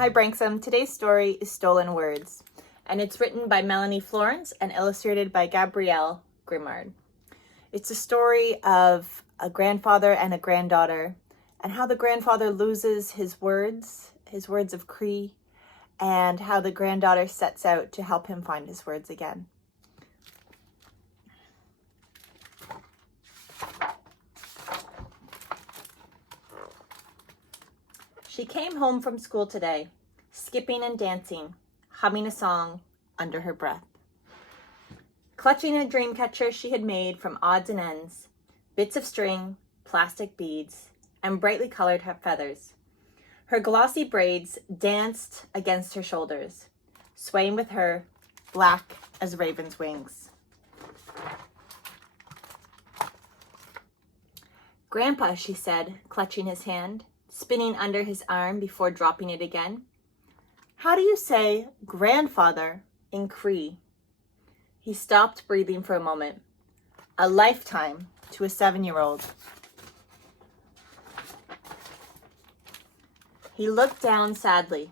Hi Branksome. Today's story is Stolen Words, and it's written by Melanie Florence and illustrated by Gabrielle Grimard. It's a story of a grandfather and a granddaughter, and how the grandfather loses his words of Cree, and how the granddaughter sets out to help him find his words again. She came home from school today, skipping and dancing, humming a song under her breath. Clutching a dream catcher she had made from odds and ends, bits of string, plastic beads, and brightly colored feathers. Her glossy braids danced against her shoulders, swaying with her, black as raven's wings. "Grandpa," she said, clutching his hand, spinning under his arm before dropping it again. "How do you say grandfather in Cree?" He stopped breathing for a moment. A lifetime to a 7-year-old. He looked down sadly.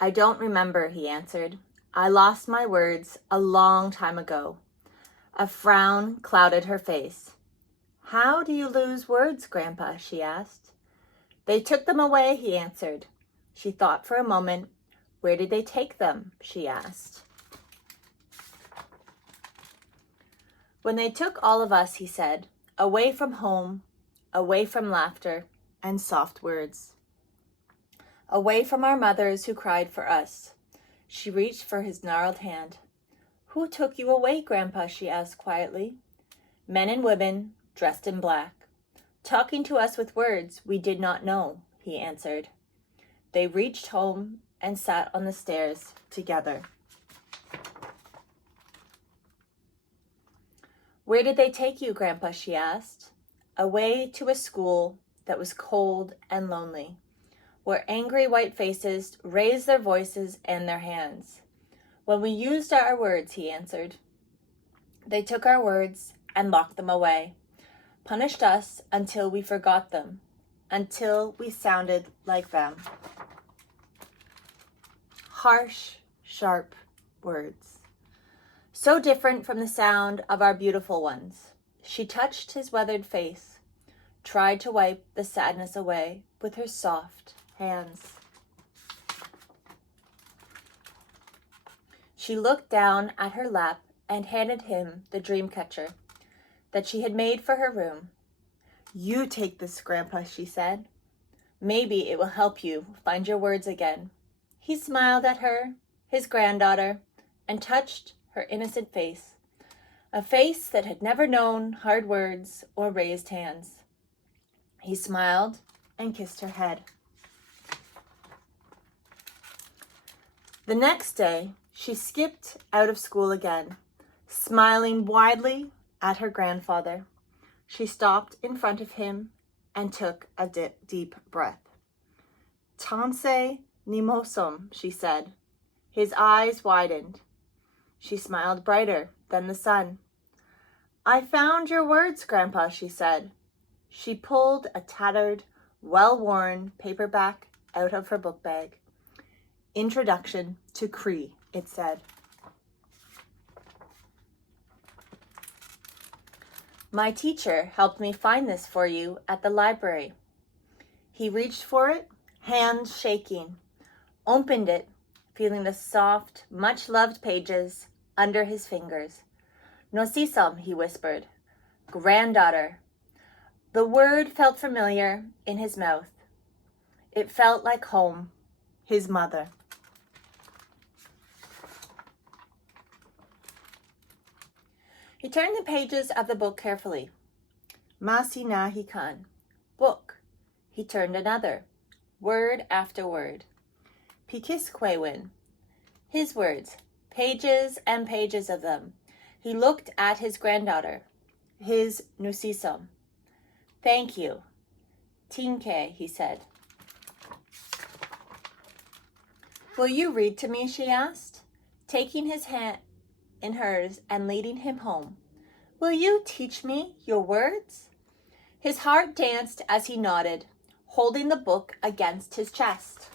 "I don't remember," he answered. "I lost my words a long time ago." A frown clouded her face. "How do you lose words, Grandpa?" she asked. "They took them away," he answered. She thought for a moment. "Where did they take them?" she asked. "When they took all of us," he said, "away from home, away from laughter and soft words, away from our mothers who cried for us." She reached for his gnarled hand. "Who took you away, Grandpa?" she asked quietly. "Men and women, dressed in black, talking to us with words we did not know," he answered. They reached home and sat on the stairs together. "Where did they take you, Grandpa?" she asked. "Away to a school that was cold and lonely, where angry white faces raised their voices and their hands. When we used our words," he answered. "They took our words and locked them away, punished us until we forgot them, until we sounded like them." Harsh, sharp words. So different from the sound of our beautiful ones. She touched his weathered face, tried to wipe the sadness away with her soft hands. She looked down at her lap and handed him the dream catcher that she had made for her room. "You take this, Grandpa," she said. "Maybe it will help you find your words again." He smiled at her, his granddaughter, and touched her innocent face, a face that had never known hard words or raised hands. He smiled and kissed her head. The next day, she skipped out of school again, smiling widely at her grandfather. She stopped in front of him and took a deep breath. "Tansei Nimosom," she said. His eyes widened. She smiled brighter than the sun. "I found your words, Grandpa," she said. She pulled a tattered, well-worn paperback out of her book bag. "Introduction to Cree," it said. "My teacher helped me find this for you at the library." He reached for it, hands shaking, opened it, feeling the soft, much-loved pages under his fingers. "Nosisom," he whispered. "Granddaughter." The word felt familiar in his mouth. It felt like home, his mother. He turned the pages of the book carefully. "Masinahikan." Book. He turned another, word after word. "Pikisquewin." His words, pages and pages of them. He looked at his granddaughter, his Nusisom. "Thank you." "Tinke," he said. "Will you read to me?" she asked, taking his hand in hers and leading him home. "Will you teach me your words?" His heart danced as he nodded, holding the book against his chest.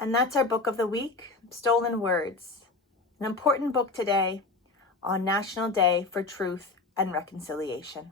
And that's our book of the week, Stolen Words, an important book today on National Day for Truth and Reconciliation.